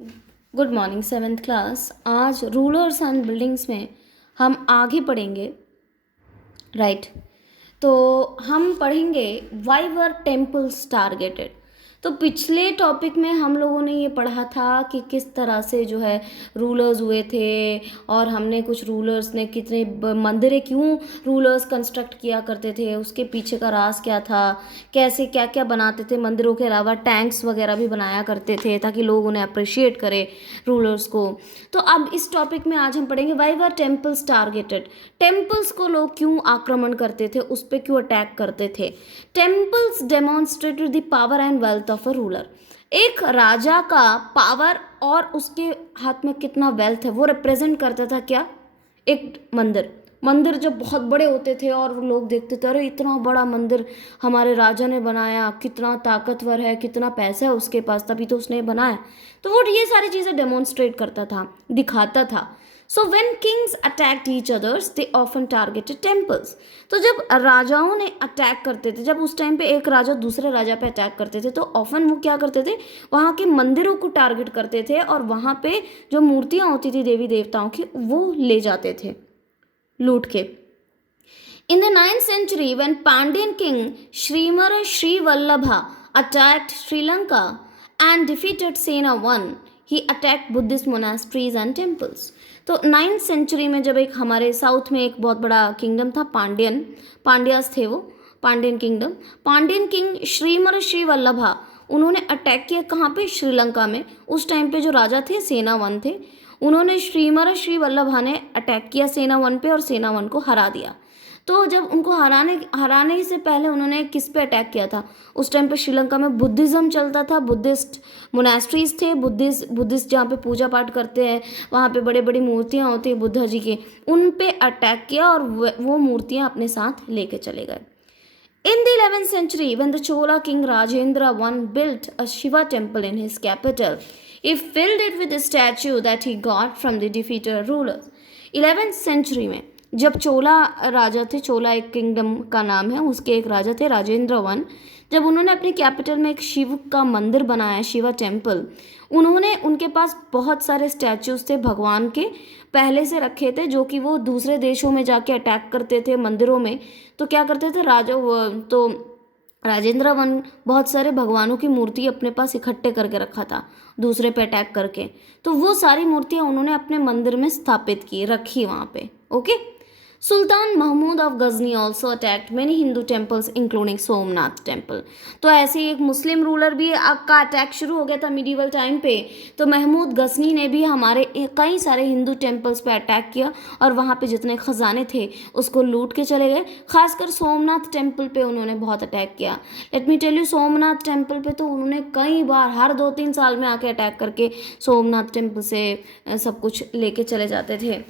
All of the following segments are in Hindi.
Good morning seventh class. आज रूलर्स एंड बिल्डिंग्स में हम आगे पढ़ेंगे। राइट तो हम पढ़ेंगे वाई वर टेम्पल्स टारगेटेड। तो पिछले टॉपिक में हम लोगों ने ये पढ़ा था कि किस तरह से जो है रूलर्स हुए थे, और हमने कुछ रूलर्स ने कितने मंदिरें क्यों रूलर्स कंस्ट्रक्ट किया करते थे, उसके पीछे का राज क्या था, कैसे क्या क्या बनाते थे। मंदिरों के अलावा टैंक्स वगैरह भी बनाया करते थे ताकि लोग उन्हें अप्रिशिएट करें रूलर्स को। तो अब इस टॉपिक में आज हम पढ़ेंगे why were temples targeted. Temples को लोग क्यों आक्रमण करते थे, उस पर क्यों अटैक करते थे। Temples demonstrated the power and wealth of a ruler. एक राजा का पावर और उसके हाथ में कितना वेल्थ है वो रिप्रेजेंट करता था क्या, एक मंदिर। मंदिर जब बहुत बड़े होते थे और लोग देखते थे अरे इतना बड़ा मंदिर हमारे राजा ने बनाया, कितना ताकतवर है, कितना पैसा है उसके पास, तभी तो उसने बनाया। तो वो ये सारी चीज़ें डेमोन्स्ट्रेट करता था, दिखाता था। So when Kings attacked each others they often targeted temples. तो जब राजाओं ने अटैक करते थे, जब उस टाइम पे एक राजा दूसरे राजा पे अटैक करते थे, तो ऑफन वो क्या करते थे, वहाँ के मंदिरों को टारगेट करते थे और वहाँ पे जो मूर्तियाँ होती थी देवी देवताओं की वो ले जाते थे लूट के। In the 9th century, when Pandyan king Srimara Srivallabha attacked Sri Lanka and defeated Sena I, he attacked Buddhist monasteries and temples. तो 9th सेंचुरी में जब एक हमारे साउथ में एक बहुत बड़ा किंगडम था पांड्यास थे वो, पांड्यन किंगडम। पांड्यन किंग श्रीमर श्रीवल्लभा उन्होंने अटैक किया कहाँ पे, श्रीलंका में। उस टाइम पे जो राजा थे सेना वन थे, उन्होंने श्रीमर श्रीवल्लभा ने अटैक किया सेना वन पे और सेना वन को हरा दिया। तो जब उनको हराने से पहले उन्होंने किस पे अटैक किया था, उस टाइम पे श्रीलंका में बुद्धिज़्म चलता था, बुद्धिस्ट मोनास्ट्रीज थे, बुद्धिस्ट जहाँ पे पूजा पाठ करते हैं, वहाँ पे बड़े बड़ी मूर्तियाँ होती हैं बुद्धा जी की, उन पे अटैक किया और वो मूर्तियाँ अपने साथ लेके चले गए। In the 11th century, when the Chola king Rajendra I built a Shiva temple in his capital, he filled it with a statue that he got from the defeated rulers. 11th century में जब चोला राजा थे, चोला एक किंगडम का नाम है, उसके एक राजा थे राजेंद्र वन, जब उन्होंने अपनी कैपिटल में एक शिव का मंदिर बनाया, शिवा टेम्पल, उन्होंने उनके पास बहुत सारे स्टैचूज थे भगवान के पहले से रखे थे, जो कि वो दूसरे देशों में जाके अटैक करते थे मंदिरों में। तो क्या करते थे तो राजेंद्र वन बहुत सारे भगवानों की मूर्ति अपने पास इकट्ठे करके रखा था दूसरे पे अटैक करके। तो वो सारी मूर्तियाँ उन्होंने अपने मंदिर में स्थापित की, रखी वहाँ पे। Okay. Sultan Mahmud of Ghazni also attacked many Hindu temples including Somnath temple. तो ऐसे ही एक मुस्लिम रूलर भी का अटैक शुरू हो गया था मिडीवल टाइम पे, तो महमूद गजनी ने भी हमारे कई सारे हिंदू टेम्पल्स पे अटैक किया और वहाँ पे जितने खजाने थे उसको लूट के चले गए। खासकर सोमनाथ टेम्पल पे उन्होंने बहुत अटैक किया। Let me tell you, Somnath temple पे तो उन्होंने कई बार हर 2-3 साल में आके अटैक करके सोमनाथ टेम्पल से सब कुछ लेके चले जाते थे।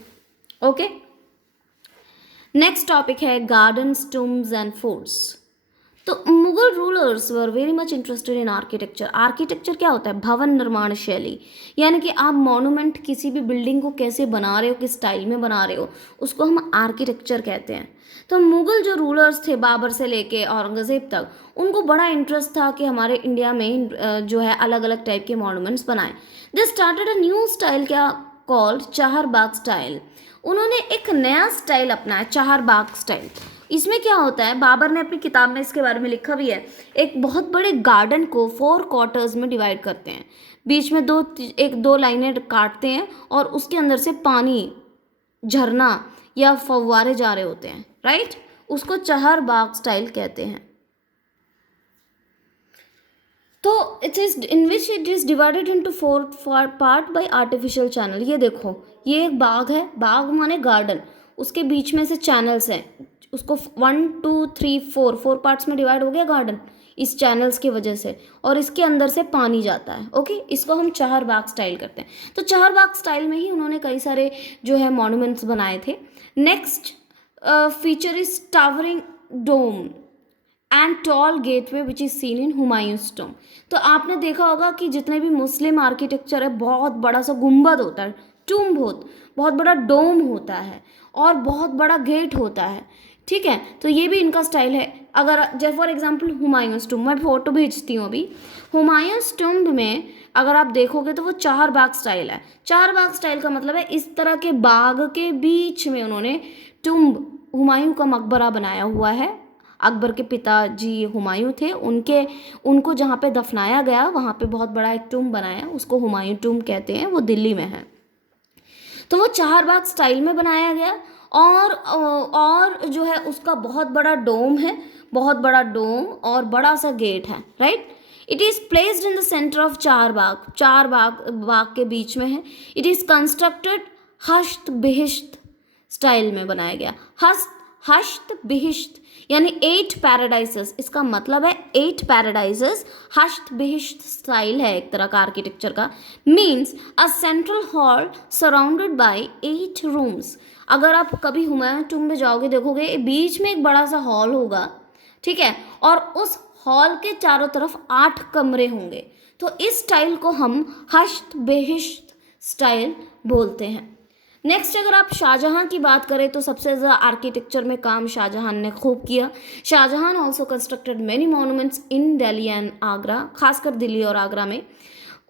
ओके। नेक्स्ट टॉपिक है गार्डन्स, टूम्स एंड फोर्ट्स। तो Mughal rulers were very much interested in architecture. Architecture क्या होता है, भवन निर्माण शैली, यानी कि आप मॉन्यूमेंट किसी भी बिल्डिंग को कैसे बना रहे हो, किस स्टाइल में बना रहे हो, उसको हम आर्किटेक्चर कहते हैं। तो मुगल जो रूलर्स थे बाबर से लेके औरंगजेब तक, उनको बड़ा इंटरेस्ट था कि हमारे इंडिया में जो है अलग अलग टाइप के मॉन्यूमेंट्स बनाए। They started a new style क्या कॉल्ड चाहरबाग स्टाइल। उन्होंने एक नया स्टाइल अपनाया, चाहरबाग स्टाइल। इसमें क्या होता है, बाबर ने अपनी किताब में इसके बारे में लिखा भी है, एक बहुत बड़े गार्डन को 4 क्वार्टर्स में डिवाइड करते हैं, बीच में दो लाइनें काटते हैं और उसके अंदर से पानी, झरना या फव्वारे जा रहे होते हैं, राइट। उसको चाहरबाग स्टाइल कहते हैं। तो it is in which it is divided into 4 part by artificial channel. ये देखो, ये एक बाग है, बाग माने गार्डन, उसके बीच में से चैनल्स हैं, उसको 1 2 3 4 पार्ट्स में डिवाइड हो गया गार्डन इस चैनल्स की वजह से, और इसके अंदर से पानी जाता है। ओके, इसको हम चाहरबाग स्टाइल करते हैं। तो चाहरबाग स्टाइल में ही उन्होंने कई सारे जो है मॉन्यूमेंट्स बनाए थे। Next feature is towering dome and tall gateway which is seen in Humayun's tomb. तो आपने देखा होगा कि जितने भी मुस्लिम आर्किटेक्चर है, बहुत बड़ा सा गुम्बद होता है, टूम बहुत बड़ा डोम होता है और बहुत बड़ा गेट होता है, ठीक है। तो ये भी इनका स्टाइल है। अगर जैसे फॉर एग्जांपल हुमायूंस टूम्ब, मैं फोटो भेजती हूँ अभी, हुमायूंस टूम्ब में अगर आप देखोगे तो वो 4 बाग स्टाइल है। 4 बाग स्टाइल का मतलब है इस तरह के बाग के बीच में उन्होंने टूम्ब, हुमायूं का मकबरा बनाया हुआ है। अकबर के पिताजी हुमायूं थे, उनको जहाँ पे दफनाया गया वहाँ पे बहुत बड़ा एक टूम्ब बनाया, उसको हुमायूं टूम्ब कहते हैं, वो दिल्ली में है। तो वो 4 बाग स्टाइल में बनाया गया और जो है उसका बहुत बड़ा डोम है, बहुत बड़ा डोम और बड़ा सा गेट है, right. It is placed in the centre of 4 बाग, 4 बाग के बीच में है। इट इज़ कंस्ट्रक्टेड हस्त बिहिश्त स्टाइल में बनाया गया। हस्त बिहिश्त यानी 8 पैराडाइसेस, इसका मतलब है 8 पैराडाइसेस। हस्त बिहिश्त स्टाइल है एक तरह का आर्किटेक्चर का, means a central hall surrounded by 8 rooms. अगर आप कभी हुमायूं टूम्ब में जाओगे देखोगे बीच में एक बड़ा सा हॉल होगा, ठीक है, और उस हॉल के चारों तरफ 8 कमरे होंगे। तो इस स्टाइल को हम हस्त बिहिश्त स्टाइल बोलते हैं। नेक्स्ट अगर आप शाहजहां की बात करें तो सबसे ज़्यादा आर्किटेक्चर में काम शाहजहां ने खूब किया। Shahjahan also constructed many monuments in Delhi and Agra, खासकर दिल्ली और आगरा में।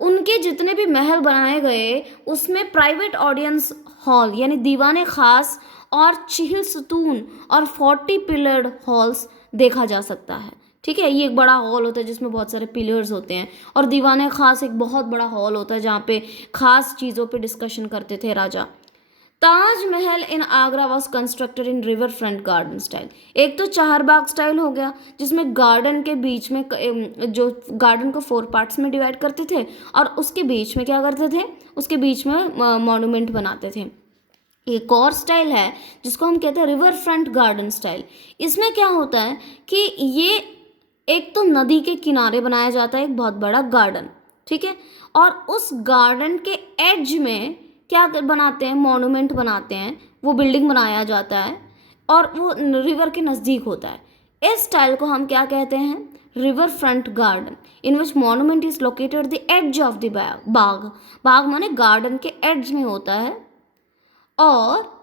उनके जितने भी महल बनाए गए उसमें प्राइवेट ऑडियंस हॉल यानी दीवाने खास और चिहिल सतून और 40 पिलर्ड हॉल्स देखा जा सकता है, ठीक है। ये एक बड़ा हॉल होता है जिसमें बहुत सारे पिलर्स होते हैं, और दीवाने खास एक बहुत बड़ा हॉल होता है जहाँ पे खास चीज़ों पे डिस्कशन करते थे राजा। Taj Mahal in Agra was constructed in river front garden style. एक तो 4 बाग स्टाइल हो गया जिसमें गार्डन के बीच में जो गार्डन को 4 पार्ट्स में डिवाइड करते थे और उसके बीच में क्या करते थे, उसके बीच में मॉन्यूमेंट बनाते थे। एक और स्टाइल है जिसको हम कहते हैं रिवर फ्रंट गार्डन स्टाइल। इसमें क्या होता है कि ये एक तो नदी के किनारे बनाया जाता है एक बहुत बड़ा गार्डन, ठीक है, और उस गार्डन के एज में क्या बनाते हैं, मॉन्यूमेंट बनाते हैं, वो बिल्डिंग बनाया जाता है और वो रिवर के नज़दीक होता है। इस स्टाइल को हम क्या कहते हैं, river front garden, in which monument is located the edge of the bagh. बाग माने गार्डन के एज में होता है और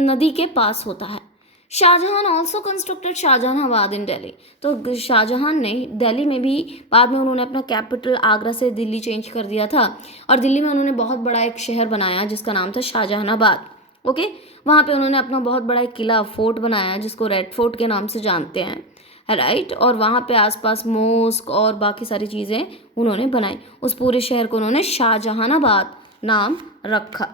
नदी के पास होता है। शाहजहां ऑल्सो कंस्ट्रक्टेड शाहजहानाबाद इन दिल्ली। तो शाहजहां ने दिल्ली में भी बाद में उन्होंने अपना कैपिटल आगरा से दिल्ली चेंज कर दिया था और दिल्ली में उन्होंने बहुत बड़ा एक शहर बनाया जिसका नाम था शाहजहानाबाद। ओके, वहाँ पे उन्होंने अपना बहुत बड़ा एक किला फोर्ट बनाया जिसको रेड फोर्ट के नाम से जानते हैं, राइट। और वहाँ पे आसपास मोस्क और बाकी सारी चीज़ें उन्होंने बनाई। उस पूरे शहर को उन्होंने शाहजहानाबाद नाम रखा।